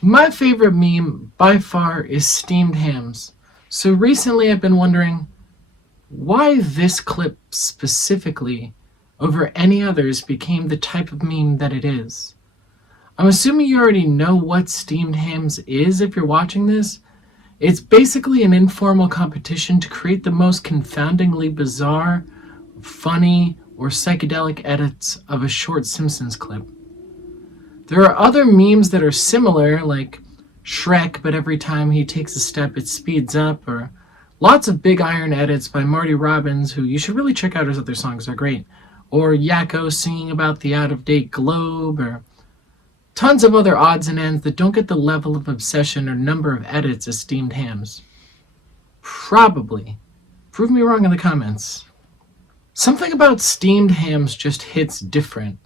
My favorite meme by far is steamed hams. So recently I've been wondering why this clip specifically over any others became the type of meme that it is. I'm assuming you already know what steamed hams is if you're watching this. It's basically an informal competition to create the most confoundingly bizarre, funny, or psychedelic edits of a short Simpsons clip. There are other memes that are similar, like Shrek, but every time he takes a step it speeds up, or lots of Big Iron edits by Marty Robbins, who you should really check out his other songs, they're great, or Yakko singing about the out-of-date globe, or tons of other odds and ends that don't get the level of obsession or number of edits as steamed hams. Probably. Prove me wrong in the comments. Something about steamed hams just hits different.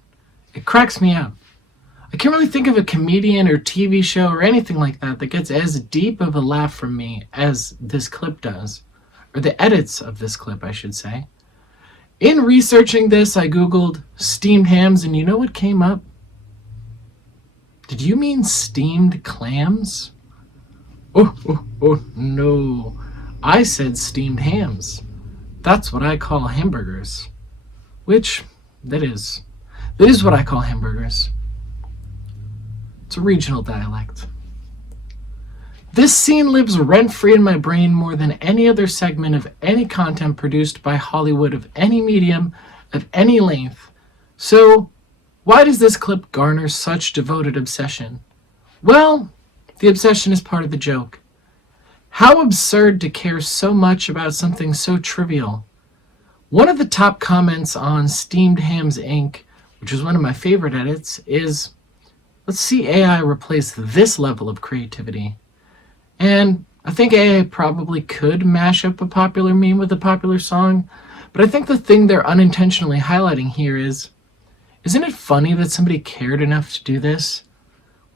It cracks me up. I can't really think of a comedian or TV show or anything like that that gets as deep of a laugh from me as this clip does. Or the edits of this clip, I should say. In researching this, I googled steamed hams, and you know what came up? Did you mean steamed clams? Oh, no. I said steamed hams. That's what I call hamburgers. Which, that is what I call hamburgers. It's a regional dialect. This scene lives rent-free in my brain more than any other segment of any content produced by Hollywood of any medium, of any length. So, why does this clip garner such devoted obsession? Well, the obsession is part of the joke. How absurd to care so much about something so trivial. One of the top comments on Steamed Hams Inc., which is one of my favorite edits, is, let's see AI replace this level of creativity. And I think AI probably could mash up a popular meme with a popular song, but I think the thing they're unintentionally highlighting here is, isn't it funny that somebody cared enough to do this?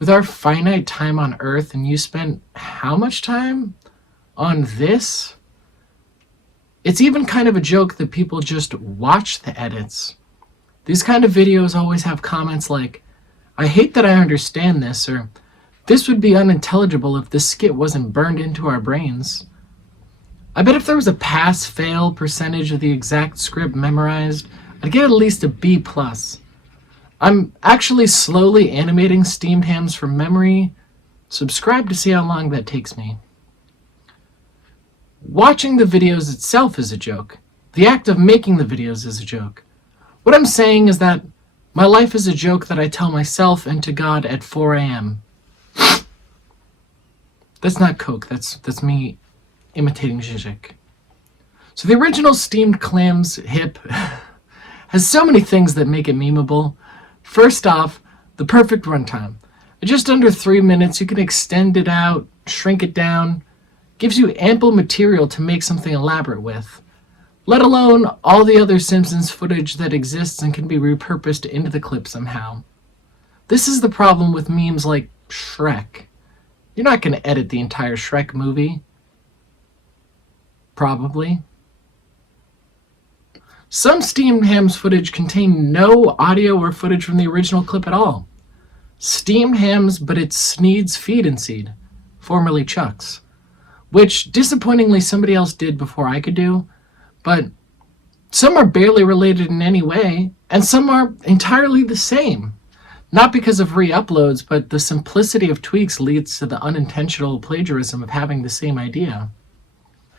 With our finite time on Earth, and you spent how much time on this? It's even kind of a joke that people just watch the edits. These kind of videos always have comments like, I hate that I understand this, or this would be unintelligible if this skit wasn't burned into our brains. I bet if there was a pass-fail percentage of the exact script memorized, I'd get at least a B+. I'm actually slowly animating steamed hams from memory. Subscribe to see how long that takes me. Watching the videos itself is a joke. The act of making the videos is a joke. What I'm saying is that my life is a joke that I tell myself and to God at 4 a.m. That's not Coke, that's me imitating Zizek. So the original steamed clams hip has so many things that make it memeable. First off, the perfect runtime. At just under 3 minutes, you can extend it out, shrink it down, gives you ample material to make something elaborate with, let alone all the other Simpsons footage that exists and can be repurposed into the clip somehow. This is the problem with memes like Shrek. You're not going to edit the entire Shrek movie. Probably. Some steamed hams footage contain no audio or footage from the original clip at all. Steamed hams, but it's Sneed's Feed and Seed, formerly Chuck's, which disappointingly somebody else did before I could do, but some are barely related in any way, and some are entirely the same. Not because of re-uploads, but the simplicity of tweaks leads to the unintentional plagiarism of having the same idea.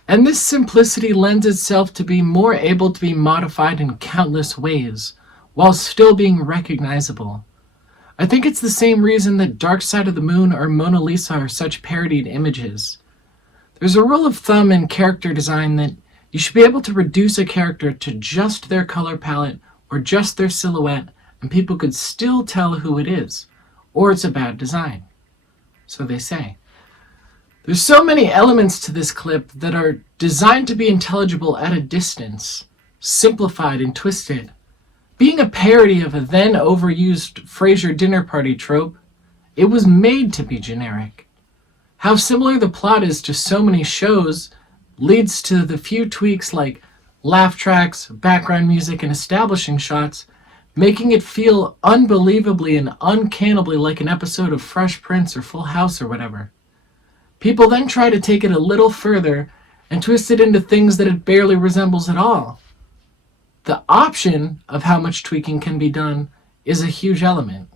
And this simplicity lends itself to be more able to be modified in countless ways, while still being recognizable. I think it's the same reason that Dark Side of the Moon or Mona Lisa are such parodied images. There's a rule of thumb in character design that you should be able to reduce a character to just their color palette or just their silhouette, and people could still tell who it is, or it's a bad design. So they say. There's so many elements to this clip that are designed to be intelligible at a distance, simplified and twisted. Being a parody of a then overused Frasier dinner party trope, it was made to be generic. How similar the plot is to so many shows leads to the few tweaks like laugh tracks, background music, and establishing shots making it feel unbelievably and uncannibly like an episode of Fresh Prince or Full House or whatever. People then try to take it a little further and twist it into things that it barely resembles at all. The option of how much tweaking can be done is a huge element.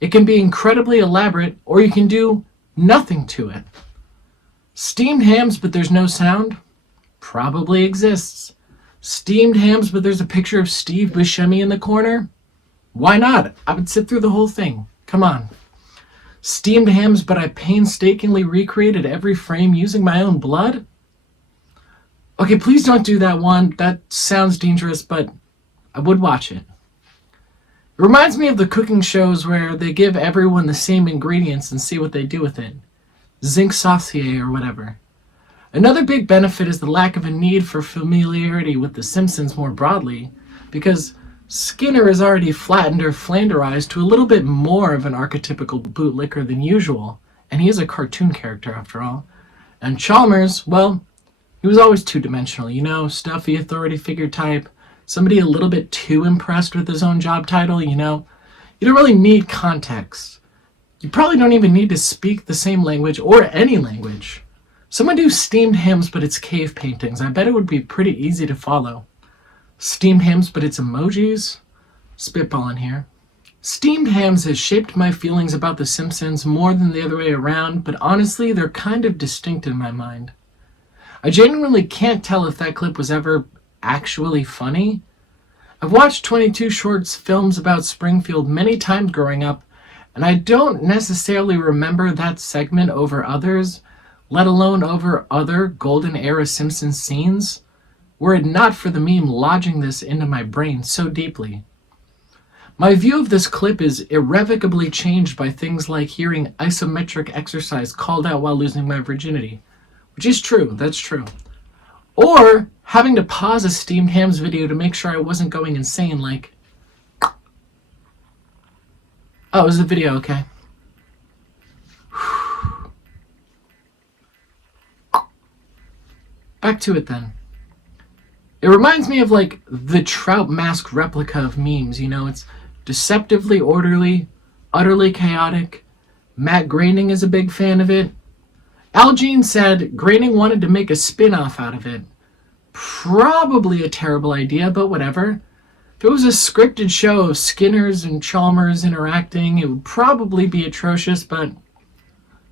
It can be incredibly elaborate, or you can do nothing to it. Steamed hams but there's no sound? Probably exists. Steamed hams but there's a picture of Steve Buscemi in the corner? Why not? I would sit through the whole thing. Come on. Steamed hams but I painstakingly recreated every frame using my own blood? Okay, please don't do that one. That sounds dangerous, but I would watch it. It reminds me of the cooking shows where they give everyone the same ingredients and see what they do with it. Zinc saucier or whatever. Another big benefit is the lack of a need for familiarity with The Simpsons more broadly, because Skinner is already flattened or flanderized to a little bit more of an archetypical bootlicker than usual, and he is a cartoon character after all. And Chalmers, well, he was always two-dimensional, you know, stuffy authority figure type, somebody a little bit too impressed with his own job title, you know. You don't really need context. You probably don't even need to speak the same language or any language. Someone do steamed hams but it's cave paintings. I bet it would be pretty easy to follow. Steamed hams but it's emojis? Spitballing here. Steamed hams has shaped my feelings about The Simpsons more than the other way around, but honestly, they're kind of distinct in my mind. I genuinely can't tell if that clip was ever actually funny. I've watched 22 Shorts films about Springfield many times growing up, and I don't necessarily remember that segment over others, let alone over other golden era Simpsons scenes, were it not for the meme lodging this into my brain so deeply. My view of this clip is irrevocably changed by things like hearing isometric exercise called out while losing my virginity. Which is true, that's true. Or having to pause a steamed hams video to make sure I wasn't going insane, like, oh, is the video okay? Back to it then. It reminds me of like the Trout Mask replica of memes, you know, it's deceptively orderly, utterly chaotic. Matt Groening is a big fan of it. Al Jean said Groening wanted to make a spin-off out of it. Probably a terrible idea, but whatever. If it was a scripted show of Skinners and Chalmers interacting, it would probably be atrocious, but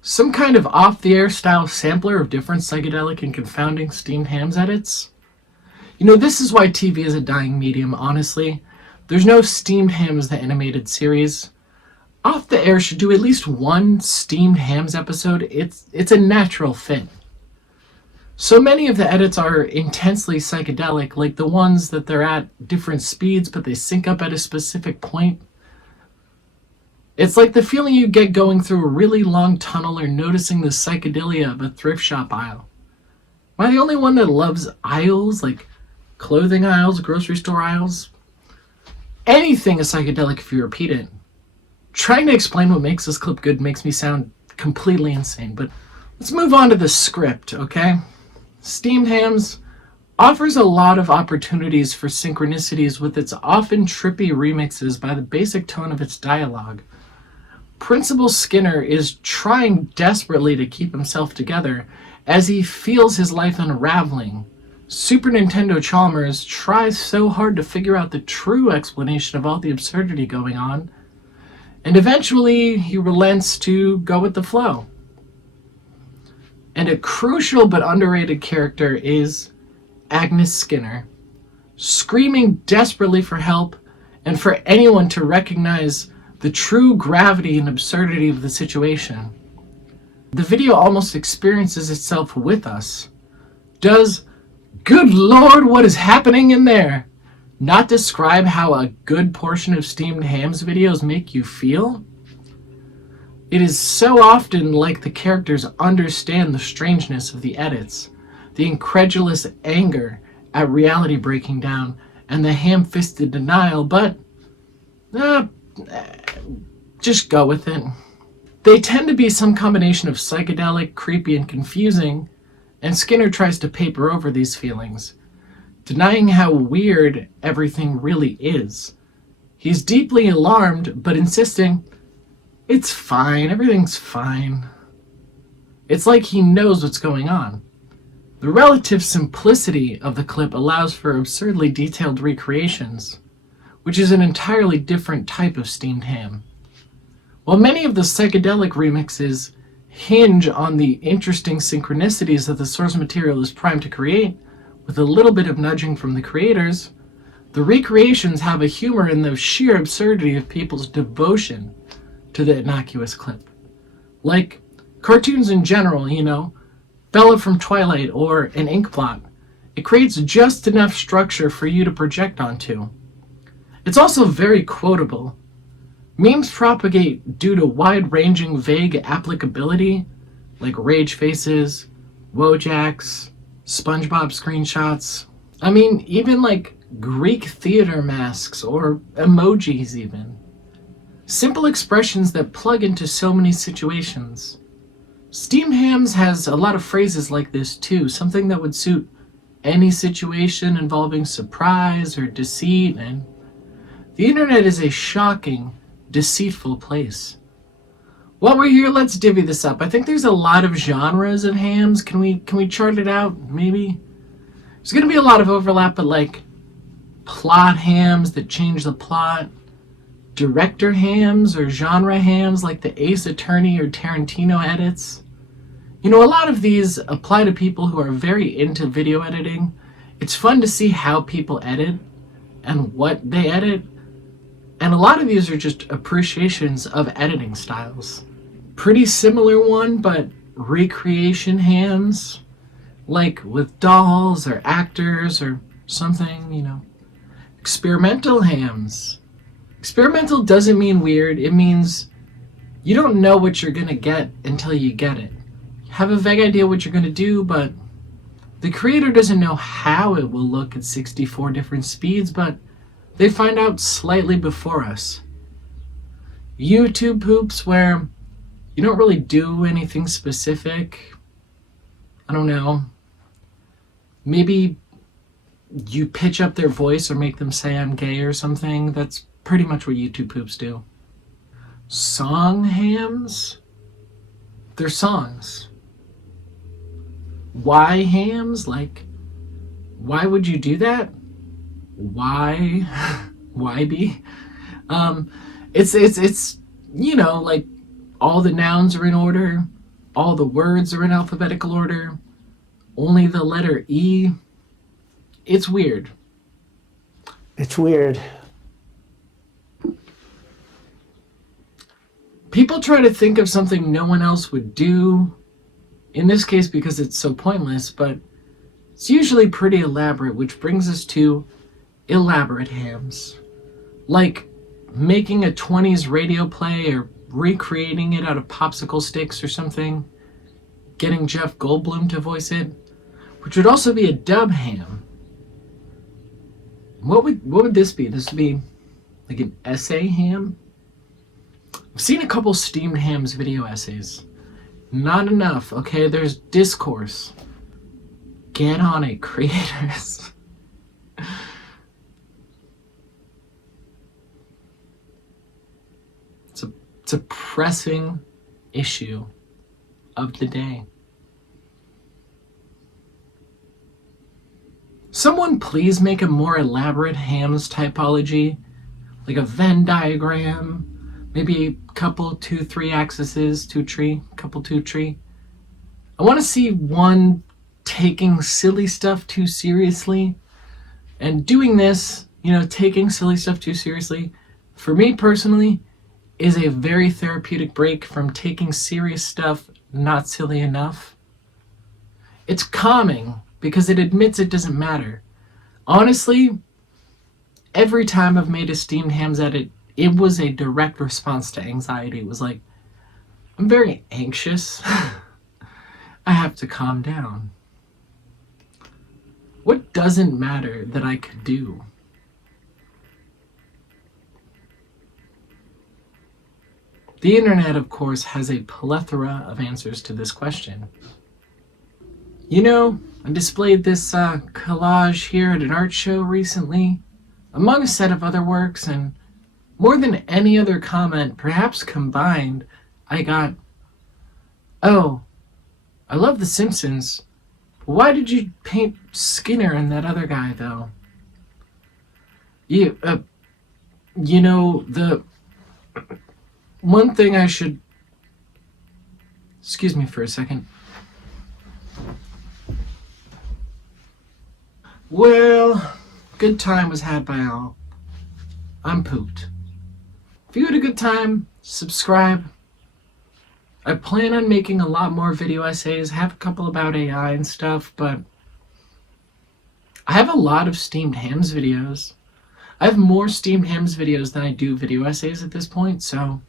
some kind of off-the-air style sampler of different psychedelic and confounding steamed hams edits? You know, this is why TV is a dying medium, honestly. There's no Steamed Hams the animated series. Off the Air should do at least one Steamed Hams episode. It's a natural fit. So many of the edits are intensely psychedelic, like the ones that they're at different speeds, but they sync up at a specific point. It's like the feeling you get going through a really long tunnel or noticing the psychedelia of a thrift shop aisle. Am I the only one that loves aisles, like clothing aisles, grocery store aisles? Anything is psychedelic if you repeat it. Trying to explain what makes this clip good makes me sound completely insane, but let's move on to the script, okay? Steamed Hams offers a lot of opportunities for synchronicities with its often trippy remixes by the basic tone of its dialogue. Principal Skinner is trying desperately to keep himself together as he feels his life unraveling. Super Nintendo Chalmers tries so hard to figure out the true explanation of all the absurdity going on, and eventually he relents to go with the flow. And a crucial but underrated character is Agnes Skinner, screaming desperately for help and for anyone to recognize the true gravity and absurdity of the situation. The video almost experiences itself with us. Does "good lord, what is happening in there" not describe how a good portion of Steamed Hams videos make you feel? It is so often like the characters understand the strangeness of the edits, the incredulous anger at reality breaking down, and the ham-fisted denial, but just go with it. They tend to be some combination of psychedelic, creepy, and confusing, and Skinner tries to paper over these feelings, denying how weird everything really is. He's deeply alarmed, but insisting, "It's fine, everything's fine." It's like he knows what's going on. The relative simplicity of the clip allows for absurdly detailed recreations, which is an entirely different type of steamed ham. While many of the psychedelic remixes hinge on the interesting synchronicities that the source material is primed to create, with a little bit of nudging from the creators, the recreations have a humor in the sheer absurdity of people's devotion to the innocuous clip. Like cartoons in general, Bella from Twilight or an ink blot. It creates just enough structure for you to project onto. It's also very quotable. Memes propagate due to wide-ranging vague applicability, like rage faces, Wojaks, SpongeBob screenshots. I mean, even like Greek theater masks or emojis even. Simple expressions that plug into so many situations. Steamed Hams has a lot of phrases like this too, something that would suit any situation involving surprise or deceit, and the internet is a shocking, deceitful place. While we're here, let's divvy this up. I think there's a lot of genres of hams. Can we chart it out? Maybe there's gonna be a lot of overlap, but like plot hams that change the plot, director hams or genre hams like the Ace Attorney or Tarantino edits. A lot of these apply to people who are very into video editing. It's fun to see how people edit and what they edit. And a lot of these are just appreciations of editing styles. Pretty similar one, but recreation hams, like with dolls or actors or something. Experimental hams. Experimental doesn't mean weird. It means you don't know what you're going to get until you get it. Have a vague idea what you're going to do, but the creator doesn't know how it will look at 64 different speeds, but they find out slightly before us. YouTube poops where you don't really do anything specific. I don't know. Maybe you pitch up their voice or make them say I'm gay or something. That's pretty much what YouTube poops do. Song hams? They're songs. Why hams? Like, why would you do that? Why? Why be? It's like all the nouns are in order, all the words are in alphabetical order, only the letter E. It's weird. It's weird. People try to think of something no one else would do, in this case because it's so pointless, but it's usually pretty elaborate, which brings us to elaborate hams. Like making a 20s radio play or recreating it out of popsicle sticks or something, getting Jeff Goldblum to voice it, which would also be a dub ham. What would this be? This would be like an essay ham? I've seen a couple steamed hams video essays. Not enough, okay? There's discourse. Get on it, creators. It's a pressing issue of the day. Someone please make a more elaborate hams typology, like a Venn diagram, maybe a couple, 2, 3 axes, 2 tree. I want to see one taking silly stuff too seriously, and doing this, taking silly stuff too seriously, for me personally, is a very therapeutic break from taking serious stuff not silly enough. It's calming because it admits it doesn't matter. Honestly, every time I've made a steamed hams edit, it was a direct response to anxiety. It was like, I'm very anxious. I have to calm down. What doesn't matter that I could do? The internet, of course, has a plethora of answers to this question. I displayed this collage here at an art show recently, among a set of other works, and More than any other comment, perhaps combined, I got, "Oh, I love The Simpsons. Why did you paint Skinner and that other guy, though? You, the one thing I should..." Excuse me for a second. Well, good time was had by all. I'm pooped. If you had a good time, subscribe. I plan on making a lot more video essays. I have a couple about AI and stuff, but I have a lot of Steamed Hams videos. I have more Steamed Hams videos than I do video essays at this point, so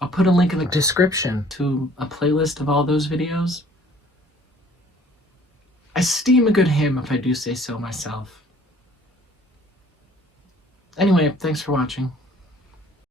I'll put a link in the description to a playlist of all those videos. I steam a good ham if I do say so myself. Anyway, thanks for watching.